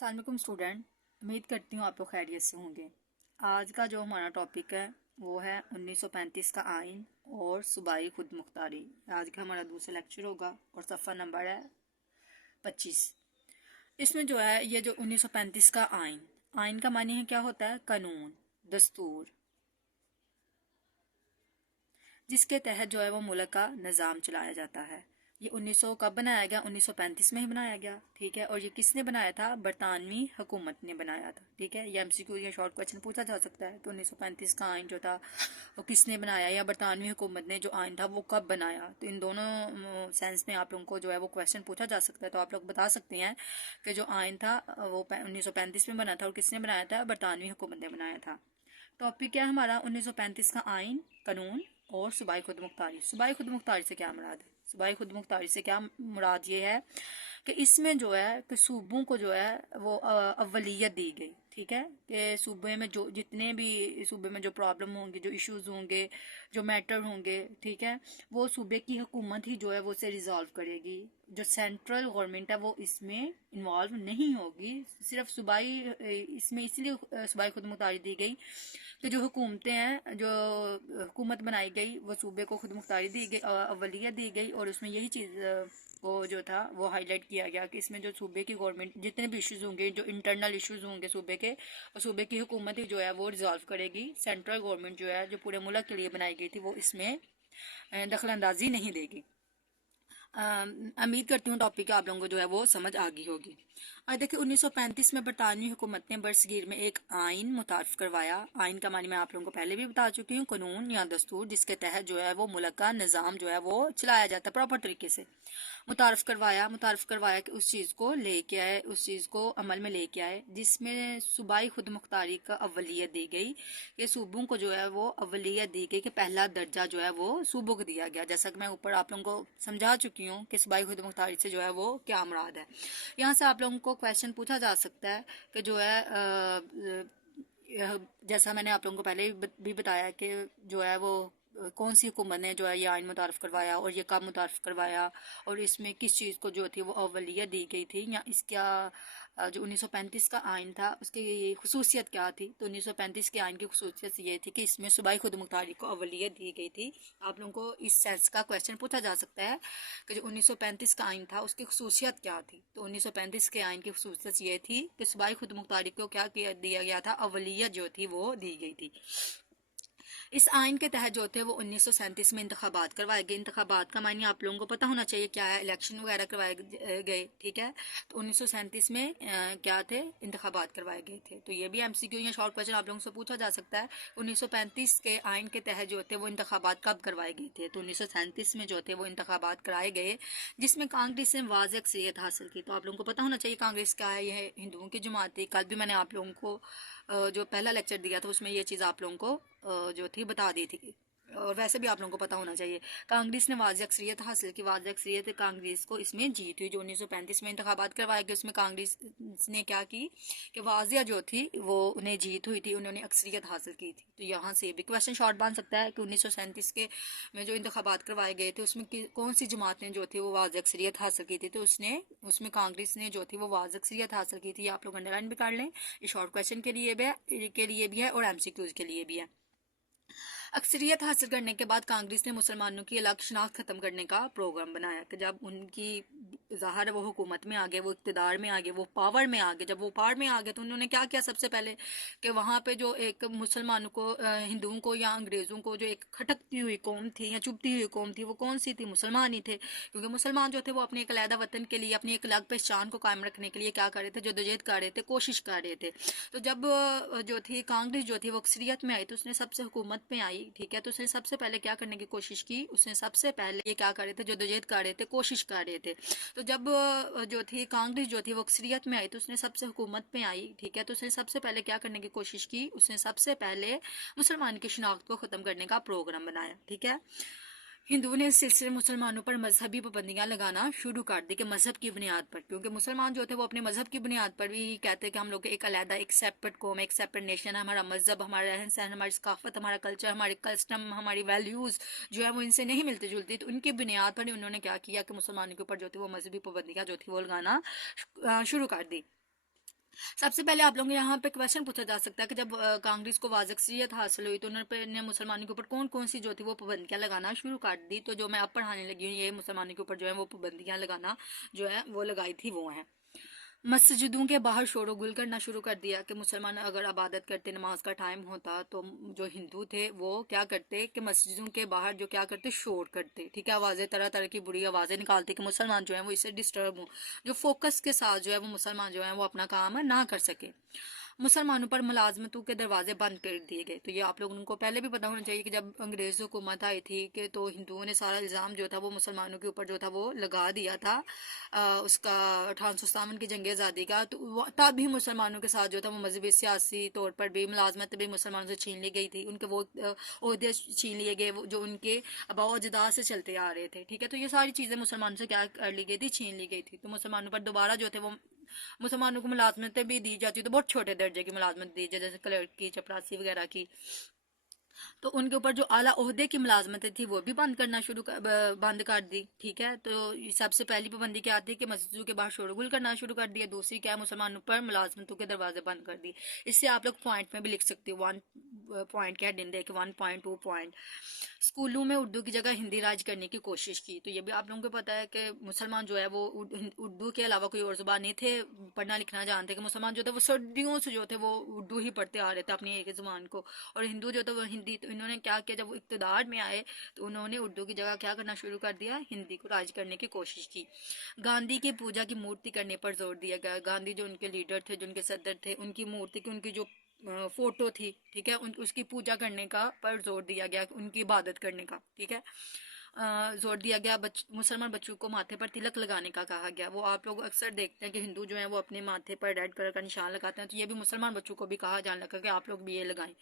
अस्सलाम वालेकुम स्टूडेंट, उम्मीद करती हूँ आप लोग खैरियत से होंगे। आज का जो हमारा टॉपिक है वो है 1935 का आइन और सूबाई खुद मुख्तारी। आज का हमारा दूसरा लेक्चर होगा और सफ़ा नंबर है 25। इसमें जो है ये जो 1935 का आइन, आइन का मानी है क्या होता है? कानून, दस्तूर, जिसके तहत जो है वो मुल्क का निज़ाम चलाया जाता है। ये 1900 कब बनाया गया? 1935 में ही बनाया गया, ठीक है। और ये किसने बनाया था? बरतानवी हुकूमत ने बनाया था, ठीक है। ये एमसीक्यू या शॉर्ट क्वेश्चन पूछा जा सकता है कि 1935 का आइन जो था वो किसने बनाया, या बरतानवी हुकूमत ने जो आइन था वो कब बनाया। तो इन दोनों सेंस में आप लोगों को जो है वो क्वेश्चन पूछा जा सकता है। तो आप लोग बता सकते हैं कि जो आइन था वो 1935 में बना था और किसने बनाया था? बरतानवी हुकूमत ने बनाया था। टॉपिक क्या है हमारा? 1935 का आइन, कानून और सूबाई खुद मुख्तारी। सूबाई खुद मुख्तारी से क्या मुराद है? सूबाई खुद मुख्तारी से क्या मुराद ये है कि इसमें जो है कि सूबों को जो है वो अव्वलियत दी गई, ठीक है। कि सूबे में जो जितने भी सूबे में जो प्रॉब्लम होंगे, जो इश्यूज होंगे, जो मैटर होंगे, ठीक है, वो सूबे की हुकूमत ही जो है वो उसे रिजॉल्व करेगी। जो सेंट्रल गवर्नमेंट है वो इसमें इन्वॉल्व नहीं होगी। सिर्फ सूबाई इसमें इसीलिए सूबाई खुद मुख्तारी दी गई कि जो हुकूमतें हैं, जो हुकूमत बनाई गई वो सूबे को खुद मुख्तारी दी गई, अव्वलियत दी गई। और उसमें यही चीज़ वो जो था वो हाईलाइट किया गया कि इसमें जो सूबे की गवर्नमेंट जितने भी इश्यूज होंगे, जो इंटरनल इश्यूज होंगे सूबे के, और सूबे की हुकूमत ही जो है वो रिजॉल्व करेगी। सेंट्रल गवर्नमेंट जो है जो पूरे मुल्क के लिए बनाई गई थी वो इसमें दखल अंदाजी नहीं देगी। उम्मीद करती हूँ टॉपिक आप लोगों को जो है वो समझ आ गई होगी। और देखिए 1935 में बरतानवी हुकूमत ने बरसगीर में एक आइन मुतारफ़ करवाया। आइन का मानी मैं आप लोगों को पहले भी बता चुकी हूँ, कानून या दस्तूर, जिसके तहत जो है वो मुल्क का निज़ाम जो है वो चलाया जाता है प्रॉपर तरीके से। मुतारफ़ करवाया कि उस चीज़ को लेके आए, उस चीज़ को अमल में लेके आए, जिसमें सूबाई खुद मुख्तारी का अव्वलियत दी गई कि सूबों को जो है वो अव्वलियत दी गई कि पहला दर्जा जो है वो सूबों को दिया गया। जैसा कि मैं ऊपर आप लोगों को समझा चुकी हूँ कि सूबाई खुद मुख्तारी से जो है वो क्या मुराद है। यहाँ से आप लोगों को क्वेश्चन पूछा जा सकता है कि जो है जैसा मैंने आप लोगों को पहले भी बताया कि जो है वो कौन सी हुकूमत ने जो है ये आइन मुतारफ़ करवाया और ये कब मुतारफ़ करवाया, और इसमें किस चीज़ को जो थी वो अव्वलियत दी गई थी, या इसका जो 1935 का आइन था उसकी खसूसियत क्या थी। तो 1935 के आइन की खसूसियत ये थी कि इसमें सूबाई खुद मुख्तारी को अव्वलियत दी गई थी। आप लोगों को इस सेंस का क्वेश्चन पूछा जा सकता है कि जो 1935 का आइन था उसकी खसूसियत क्या थी। तो 1935 के आइन की खसूसियत ये थी कि सूबाई खुद मुख्तारी को क्या दिया गया था? अव्वलियत जो थी वो दी गई थी। इस आइन के तहत जो थे वो 1937 में इंतखाबात करवाए गए। इंतखाबात का मानी आप लोगों को पता होना चाहिए क्या है, इलेक्शन वगैरह करवाए गए, ठीक है। तो 1937 में क्या थे? इंतखाबात करवाए गए थे। तो ये भी एमसीक्यू या शॉर्ट क्वेश्चन आप लोगों से पूछा जा सकता है। 1935 के आइन के तहत जो थे वो इंतखाबात कब करवाए गए थे? तो 1937 में जो थे वो इंतखाबात कराए गए, जिसमें कांग्रेस ने वाज़ अक्सरियत हासिल की। तो आप लोगों को पता होना चाहिए कांग्रेस क्या है, यह हिंदुओं की जमात थी। कल भी मैंने आप लोगों को जो पहला लेक्चर दिया था उसमें ये चीज़ आप लोगों को जो थी बता दी थी, और वैसे भी आप लोगों को पता होना चाहिए। कांग्रेस ने वाज़ अक्सरियत हासिल की। वाज़ अक्सरियत कांग्रेस को इसमें जीत हुई। जो 1935 में इंतखाबात करवाए गए उसमें कांग्रेस ने क्या की कि वाज़िया जो थी वो उन्हें जीत हुई थी, उन्होंने अक्सरियत हासिल की थी। तो यहाँ से भी क्वेश्चन शॉर्ट बन सकता है कि 1937 के में जो इंतखाबात करवाए गए थे उसमें कौन सी जमात ने जो थी वो वाज़ अक्सरियत हासिल की थी। तो उसमें कांग्रेस ने जो थी वो वाज़ अक्सरियत हासिल की थी। आप लोग अंडरलाइन भी कर लें, ये शॉर्ट क्वेश्चन के लिए भी है और एमसीक्यूज के लिए भी है। अक्सरियत हासिल करने के बाद कांग्रेस ने मुसलमानों की अलग शनाख्त ख़त्म करने का प्रोग्राम बनाया कि जब उनकी ज़ाहिर है वो हुकूमत में आ गए, वो इक़्तिदार में आ गए, वो पावर में आ गए। जब वो पावर में आ गए तो उन्होंने क्या किया? सबसे पहले कि वहाँ पे जो एक मुसलमानों को, हिंदुओं को या अंग्रेज़ों को जो एक खटकती हुई कौम थी या चुभती हुई कौम थी, वो कौन सी थी? मुसलमान ही थे। क्योंकि मुसलमान जो थे वो अपने एक अलग वतन के लिए, अपनी एक अलग पहचान को कायम रखने के लिए क्या कर रहे थे? जदोजहद कर रहे थे, कोशिश कर रहे थे। तो जब जो थी कांग्रेस जो थी वो अक्सरियत में आई तो उसने सबसे हुकूमत में आई, ठीक है। तो उसने सबसे पहले क्या करने की कोशिश की? उसने सबसे पहले ये क्या कर रहे थे? जदोजहद कर रहे थे, कोशिश कर रहे थे। तो जब जो थी कांग्रेस जो थी वो अक्सरियत में आई तो उसने सबसे हुकूमत में आई, ठीक है। तो उसने सबसे पहले क्या करने की कोशिश की? उसने सबसे पहले मुसलमान की शनाख्त को ख़त्म करने का प्रोग्राम बनाया, ठीक है। हिंदुओं ने इस सिलसिले में मुसलमानों पर मजहबी पाबंदियां लगाना शुरू कर दी कि मजहब की बुनियाद पर, क्योंकि मुसलमान जो थे वो अपने मजहब की बुनियाद पर भी कहते हैं कि हम लोग एक अलहदा, एक सेपरेट कौम, एक सेपरेट नेशन है। हमारा मजहब, हमारा रहन सहन, हमारी सकाफत, हमारा कल्चर, हमारे कस्टम, हमारी वैल्यूज़ जो है वो इनसे नहीं मिलती जुलती। तो उनकी बुनियाद पर ही उन्होंने क्या किया कि मुसलमानों के ऊपर जो थी वो मजहबी पाबंदियाँ जो थी वो लगाना शुरू कर दी। سب سے پہلے آپ لوگوں کو یہاں پہ کویشچن پوچھا جا سکتا ہے کہ جب کانگریس کو واضح اکثریت حاصل ہوئی تو انہوں نے مسلمانوں کے اوپر کون کون سی جو تھی وہ پابندیاں لگانا شروع کر دی. تو جو میں اب پڑھانے لگی ہوں یہ مسلمانوں کے اوپر جو ہے وہ پابندیاں لگانا جو ہے وہ لگائی تھی وہ ہیں. مسجدوں کے باہر شور و گل کرنا شروع کر دیا کہ مسلمان اگر عبادت کرتے نماز کا ٹائم ہوتا تو جو ہندو تھے وہ کیا کرتے کہ مسجدوں کے باہر جو کیا کرتے شور کرتے, ٹھیک ہے, آوازیں طرح طرح کی بری آوازیں نکالتے کہ مسلمان جو ہیں وہ اس سے ڈسٹرب ہوں, جو فوکس کے ساتھ جو ہے وہ مسلمان جو ہیں وہ اپنا کام نہ کر سکے. مسلمانوں پر ملازمتوں کے دروازے بند کر دیے گئے. تو یہ آپ لوگوں کو پہلے بھی پتا ہونا چاہیے کہ جب انگریز حکومت آئی تھی کہ تو ہندوؤں نے سارا الزام جو تھا وہ مسلمانوں کے اوپر جو تھا وہ لگا دیا تھا اس کا 1857 کی جنگ آزادی کا. تو تب بھی مسلمانوں کے ساتھ جو تھا وہ مذہبی سیاسی طور پر بھی ملازمت بھی مسلمانوں سے چھین لی گئی تھی, ان کے وہ عہدے چھین لیے گئے جو ان کے آباء و اجداد سے چلتے آ رہے تھے, ٹھیک ہے. تو یہ ساری چیزیں مسلمانوں سے کیا کر لی گئی تھی, چھین لی گئی تھی. تو مسلمانوں پر دوبارہ جو تھے وہ مسلمانوں کو ملازمتیں بھی دی جاتی تو بہت چھوٹے درجے کی ملازمت دی جاتی جیسے کلرک کی, چپراسی وغیرہ کی. تو ان کے اوپر جو اعلیٰ عہدے کی ملازمتیں تھی وہ بھی بند کر دی, ٹھیک ہے. تو سب سے پہلی پابندی کیا تھی کہ مسجدوں کے باہر شور و گل کرنا شروع کر دیا. دوسری کیا, مسلمانوں پر ملازمتوں کے دروازے بند کر دی. اس سے آپ لوگ پوائنٹ میں بھی لکھ سکتے ہو, 1 پوائنٹ کیا ڈن دے کہ 1.2 پوائنٹ. اسکولوں میں اردو کی جگہ ہندی راج کرنے کی کوشش کی. تو یہ بھی آپ لوگوں کو پتا ہے کہ مسلمان جو ہے وہ اردو کے علاوہ کوئی اور زبان نہیں تھے پڑھنا لکھنا جانتے, کہ مسلمان جو تھے وہ صدیوں سے جو تھے وہ اردو ہی پڑھتے آ رہے تھے اپنی ایک زبان کو, اور ہندو جو تھے وہ ہندی. تو انہوں نے کیا کیا, جب وہ اقتدار میں آئے تو انہوں نے اردو کی جگہ کیا کرنا شروع کر دیا, ہندی کو راج کرنے کی کوشش کی. گاندھی کی پوجا کی مورتی کرنے پر زور دیا گیا. گاندھی جو ان کے لیڈر تھے, جو ان کے صدر تھے, ان کی مورتی کی ان کی جو فوٹو تھی, ٹھیک ہے, اس کی پوجا کرنے کا پر زور دیا گیا, ان کی عبادت کرنے کا, ٹھیک ہے, زور دیا گیا. مسلمان بچوں کو ماتھے پر تلک لگانے کا کہا گیا. وہ آپ لوگ اکثر دیکھتے ہیں کہ ہندو جو ہیں وہ اپنے ماتھے پر ریڈ کلر کا نشان لگاتے ہیں, تو یہ بھی مسلمان بچوں کو بھی کہا جانے لگا کہ آپ لوگ بھی یہ لگائیں,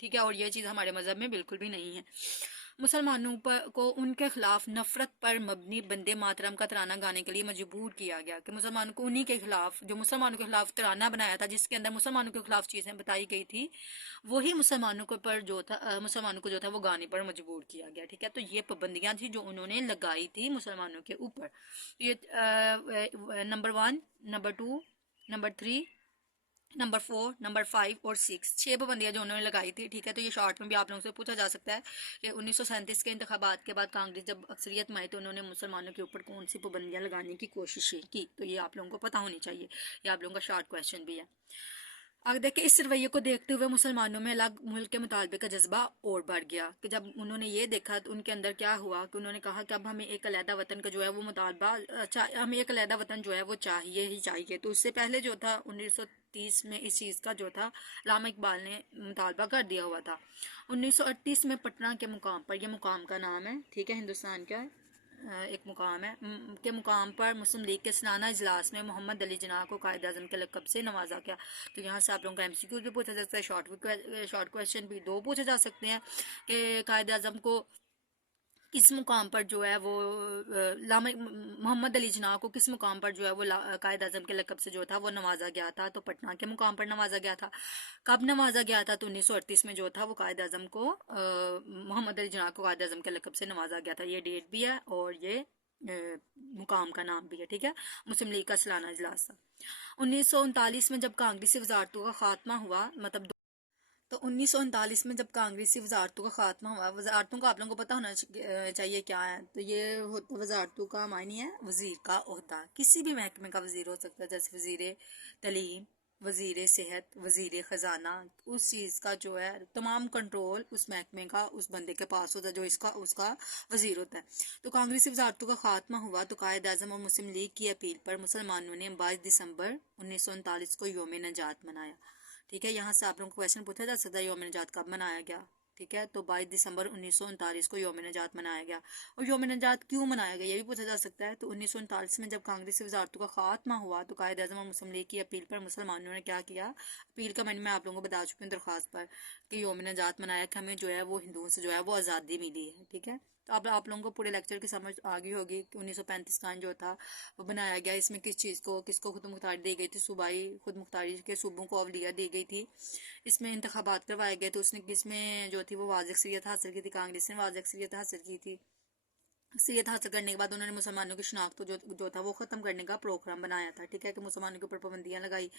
ٹھیک ہے. اور یہ چیز ہمارے مذہب میں بالکل بھی نہیں ہے. مسلمانوں کو ان کے خلاف نفرت پر مبنی بندے ماترم کا ترانہ گانے کے لیے مجبور کیا گیا, کہ مسلمانوں کو انہی کے خلاف, جو مسلمانوں کے خلاف ترانہ بنایا تھا جس کے اندر مسلمانوں کے خلاف چیزیں بتائی گئی تھی, وہی مسلمانوں کو پر جو تھا مسلمانوں کو جو تھا وہ گانے پر مجبور کیا گیا, ٹھیک ہے. تو یہ پابندیاں تھی جو انہوں نے لگائی تھی مسلمانوں کے اوپر. یہ number 1, number 2, number 3, number 4, number 5 اور 6, 6 پابندیاں جو انہوں نے لگائی تھی, ٹھیک ہے. تو یہ شارٹ میں بھی آپ لوگوں سے پوچھا جا سکتا ہے کہ 1937 کے انتخابات کے بعد کانگریس جب اکثریت میں آئی تو انہوں نے مسلمانوں کے اوپر کون سی پابندیاں لگانے کی کوشش کی. تو یہ آپ لوگوں کو پتہ ہونی چاہیے, یہ آپ لوگوں کا شارٹ کویشچن بھی ہے. اگر دیکھیں اس رویے کو دیکھتے ہوئے مسلمانوں میں الگ ملک کے مطالبے کا جذبہ اور بڑھ گیا, کہ جب انہوں نے یہ دیکھا تو ان کے اندر کیا ہوا کہ انہوں نے کہا کہ اب ہمیں ایک علیحدہ وطن کا جو ہے وہ مطالبہ, ہمیں ایک علیحدہ وطن جو ہے وہ چاہیے ہی چاہیے. تو اس سے پہلے جو تھا 1930 میں اس چیز کا جو تھا علامہ اقبال نے مطالبہ کر دیا ہوا تھا. 1938 میں پٹنہ کے مقام پر, یہ مقام کا نام ہے, ٹھیک ہے, ہندوستان کا ایک مقام ہے, کے مقام پر مسلم لیگ کے سالانہ اجلاس میں محمد علی جناح کو قائد اعظم کے لقب سے نوازا گیا. تو یہاں سے آپ لوگوں کا MCQ بھی پوچھا جا سکتا ہے, شارٹ کویشچن بھی 2 پوچھے جا سکتے ہیں کہ قائد اعظم کو کس مقام پر جو ہے وہ محمد علی جناح کو کس مقام پر جو ہے وہ قائد اعظم کے لقب سے جو تھا وہ نوازا گیا تھا. تو پٹنہ کے مقام پر نوازا گیا تھا. کب نوازا گیا تھا, تو 1938 میں جو تھا وہ قائد اعظم کو محمد علی جناح کو قائد اعظم کے لقب سے نوازا گیا تھا. یہ ڈیٹ بھی ہے اور یہ مقام کا نام بھی ہے, ٹھیک ہے. مسلم لیگ کا سالانہ اجلاس تھا. 1939 میں جب کانگریسی وزارتوں کا خاتمہ ہوا, مطلب تو 1939 میں جب کانگریسی وزارتوں کا خاتمہ ہوا, وزارتوں کا آپ لوگوں کو پتہ ہونا چاہیے کیا ہے. تو یہ وزارتوں کا معنی ہے وزیر کا عہدہ, کسی بھی محکمے کا وزیر ہو سکتا ہے, جیسے وزیر تعلیم, وزیر صحت, وزیر خزانہ. اس چیز کا جو ہے تمام کنٹرول اس محکمے کا اس بندے کے پاس ہوتا ہے جو اس کا وزیر ہوتا ہے. تو کانگریسی وزارتوں کا خاتمہ ہوا تو قائد اعظم اور مسلم لیگ کی اپیل پر مسلمانوں نے 22 دسمبر 1939 کو یوم نجات منایا, ٹھیک ہے. یہاں سے آپ لوگوں کو کویشچن پوچھا جا سکتا ہے یوم نجات کب منایا گیا, ٹھیک ہے. تو 22 دسمبر 1939 کو یوم نجات منایا گیا. اور یوم نجات کیوں منایا گیا یہ بھی پوچھا جا سکتا ہے. تو 1939 میں جب کانگریسی وزارتوں کا خاتمہ ہوا تو قائد اعظم اور مسلم لیگ کی اپیل پر مسلمانوں نے کیا کیا, اپیل کا میں آپ لوگوں کو بتا چکی ہوں درخواست پر, کہ یوم نجات منایا کہ ہمیں جو ہے وہ ہندوؤں سے جو ہے وہ آزادی ملی ہے, ٹھیک ہے. تو اب آپ لوگوں کو پورے لیکچر کی سمجھ آ گئی ہوگی کہ 1935 کا جو تھا وہ بنایا گیا. اس میں کس چیز کو کس کو خود مختاری دی گئی تھی, صوبائی خود مختاری کے صوبوں کو اولیا دی گئی تھی. اس میں انتخابات کروائے گئے تو اس نے کس میں جو تھی وہ واضح اکثریت حاصل کی تھی, کانگریس نے واضح اکثریت حاصل کی تھی. अक्सरियत हासिल करने के बाद उन्होंने मुसलमानों की शनाख्त को जो था वो ख़त्म करने का प्रोग्राम बनाया था। ठीक है, कि मुसलमानों के ऊपर पाबंदियाँ लगाई,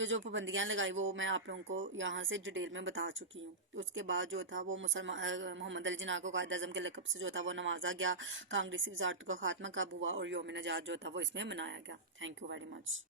जो पाबंदियाँ लगाई वो मैं आप लोगों को यहाँ से डिटेल में बता चुकी हूँ। तो उसके बाद जो था वो मोहम्मद अली जिन्ना को कायद अज़म के लक़ब से जो था वो नवाजा गया। कांग्रेसी वज़ारत का खात्मा कब हुआ और योम निजात जो था वो इसमें मनाया गया। Thank you very much.